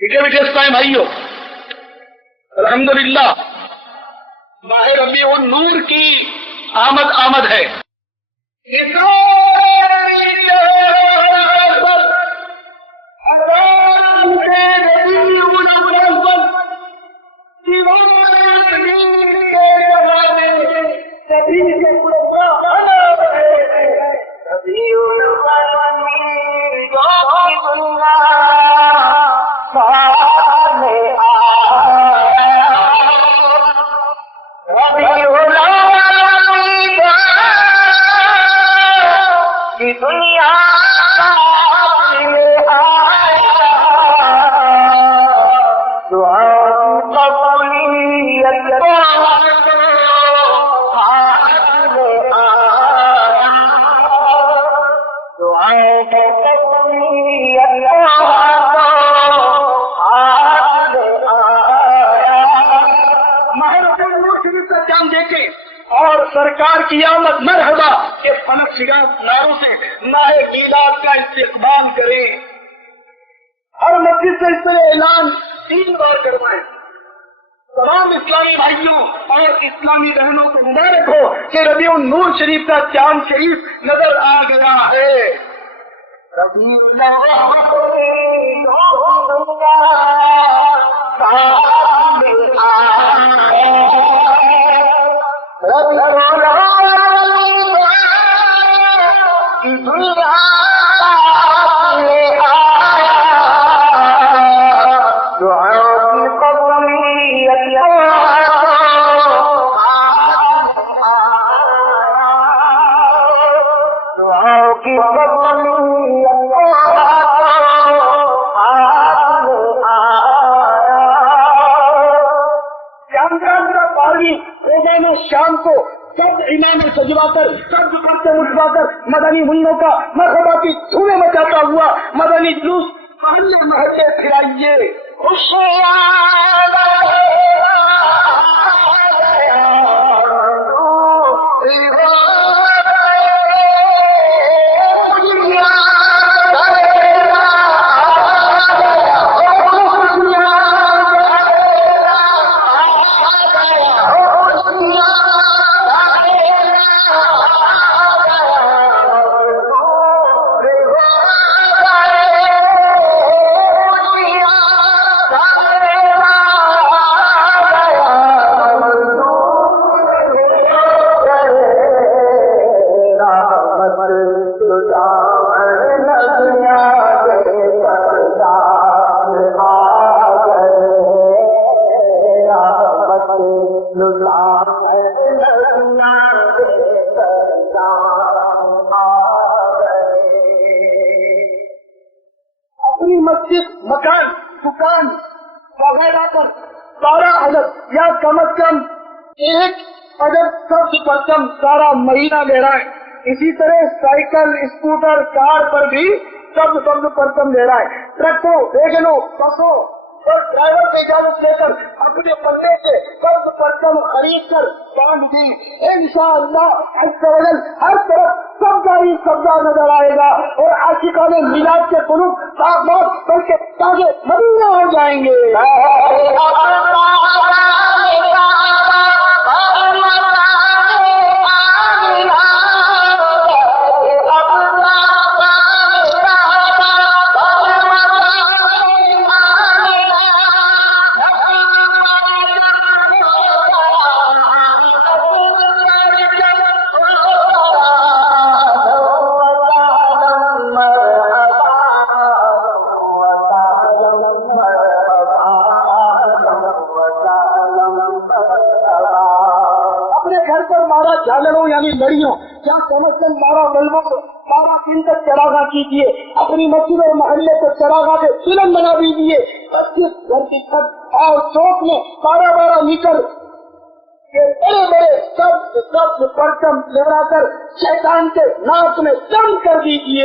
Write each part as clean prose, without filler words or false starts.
ٹھیک ہے اسلام بھائیو، الحمدللہ ماہ ربیع النور کی آمد ہے۔ اور سرکار کی آمد مرحبا کے فلک شگاف ناروں سے ماہ میلاد کا استقبال کریں۔ ہر مسجد سے اس طرح اعلان 3 بار کروائیں۔ تمام اسلامی بھائیوں اور اسلامی بہنوں کو مبارک ہو کہ ربیع النور شریف کا چاند شریف نظر آ گیا ہے۔ شام کو سب امام سجوا کر سب پرچم اٹھوا کر مدنی منوں کا مرحبا کی دھومیں مچاتا ہوا مدنی جلوس محلے محلے پھرائیے۔ اپنی مسجد، مکان، دکان وغیرہ پر 12 عدد یا کم از کم 1 عدد سبز پرچم سارا مہینہ لے رہا ہے۔ اسی طرح سائیکل، اسکوٹر، کار پر بھی سبز پرچم لے رہا ہے۔ ٹرکوں، ویگنوں، بسوں اور ڈرائیور کی اجازت لے کر اپنے پلے سے سبز پرچم خرید کر باندھ دی۔ انشاءاللہ عز و جل ہر طرف سبزہ ہی سبزہ نظر آئے گا اور عاشقان میلاد کے قلوب صاف بلکہ تازے مدینہ ہو جائیں گے۔ جھالروں یعنی لڑیوں کیا سمجھتے مارا بلبوں کو 12 دن تک چراغاں کیجیے، اپنی مسجد اور محلے کو چراغاں کے فلم بنا دیجیے۔ 25 گھر کی چھت اور چوک میں 12 میٹر کے بڑے بڑے سب پرچم لہرا کر شیطان کے ناک میں دم کر دیجیے۔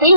3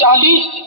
40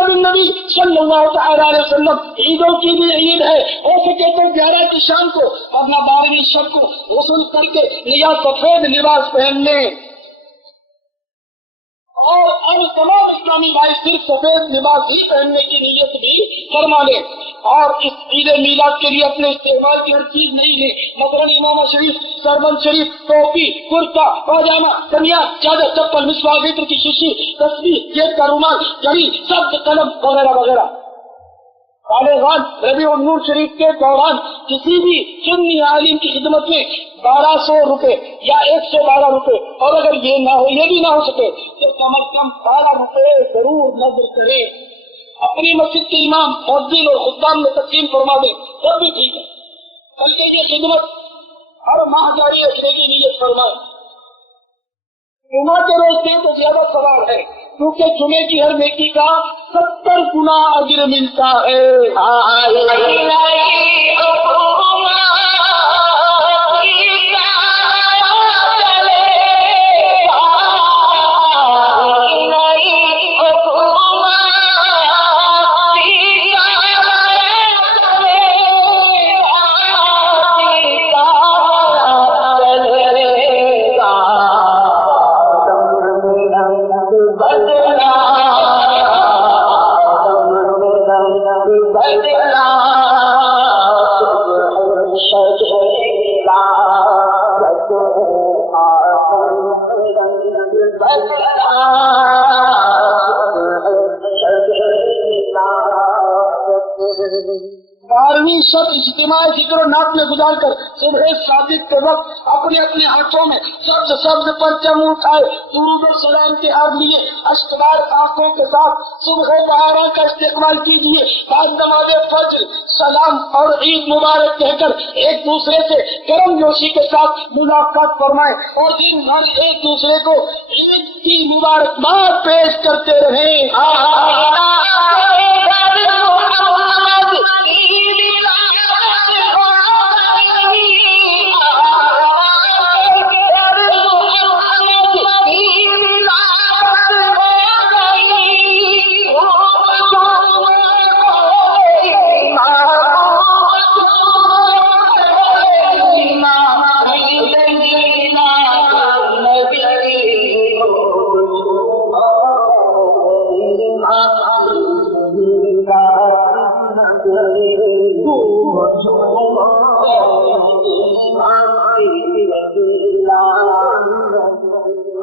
النبی صلی اللہ تعالی علیہ وسلم عیدوں کی بھی عید ہے، ہو سکے تو 11 کی شام کو اپنا 12ویں شب کو غسل کر کے یا سفید لباس پہن لیں، اور اب تمام اسلامی بھائی صرف سفید لباس ہی پہننے کی نیت بھی فرما لیں، اور اس عید میلاد کے لیے اپنے استعمال کی ہر چیز نہیں لیں، مثلاً امامہ شریف، سربند شریف، ٹوپی، کرتا، پاجامہ، کمیا، چادر، چپل، مسواک، عطر کی شیشی، تسبیح، جیب کا رومال، گھڑی، سبز قلم وغیرہ وغیرہ۔ بالغان ربیع النور شریف کے دوران کسی بھی سنی عالم کی خدمت میں 1200 روپے یا 112 روپے، اور اگر یہ نہ ہو، یہ بھی نہ ہو سکے تو کم از کم 12 روپے ضرور نظر کریں، اپنی مسجد کے امام، مؤذن اور خطبان میں تقسیم فرما دیں، تب بھی ٹھیک ہے، بلکہ یہ خدمت ہر ماہ جاری رکھنے کی نیت فرمائیں۔ جمعہ کے روز دیں تو زیادہ ثواب ہے، کیونکہ جمعے کی ہر نیکی کا 70 گنا اجر ملتا ہے۔ بارہویں شب اجتماعی ذکر و نعت میں گزار کر صبح صادق کے وقت اپنے اپنے ہاتھوں میں سبز پرچم اٹھائے، درود و سلام کے ہاتھ لیے اشکبار آنکھوں کے ساتھ صبح بہارا کا استقبال کیجیے، بعد نماز فجر سلام اور عید مبارک کہہ کر ایک دوسرے سے کرم جوشی کے ساتھ ملاقات فرمائیں، اور دن بھر ایک دوسرے کو عید کی مبارکباد پیش کرتے رہیں۔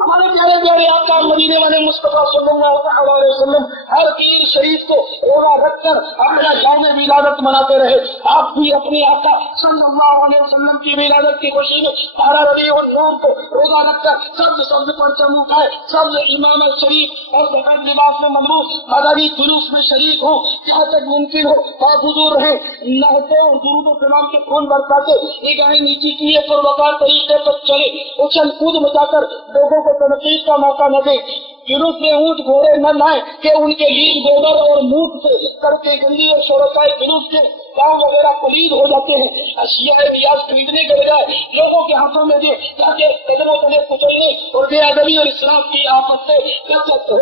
ہمارے پیارے پیارے آقا مدینے والے مصطفیٰ صلی اللہ علیہ وسلم ہر پیر شریف کو روزہ رکھ کر اپنا یوم ولادت مناتے رہے، آپ بھی اپنے آقا صلی اللہ علیہ وسلم کی ولادت کی خوشی میں 12 ربیع النور کو روزہ رکھ کر سبز پرچم اٹھائے، سبز امام شریف اور سفید لباس میں ملبوس مدنی جلوس میں شریک ہو، جہاں تک ممکن ہو باحضور رہے، نہتے اور درود و سلام کے خون برساتے، نگاہیں نیچی کیے پر وقار طریقے پر چلے، اچھل کود مچا کر لوگوں کو تنقید کا موقع نہ دے، جلوس میں اونٹ گھوڑے نہ لائیں کہ ان کے لیے گوبر اور موت سے کر کے گندی اور شرکائے جلوس کے گاؤں وغیرہ پلید ہو جاتے ہیں، اشیاء ریاض خریدنے کے بجائے لوگوں کے ہاتھوں میں دے تاکہ قدموں تلے کچلنے اور بے ادبی اور اسلام کی آفت سے بچت ہو۔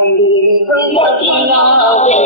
مدینہ دے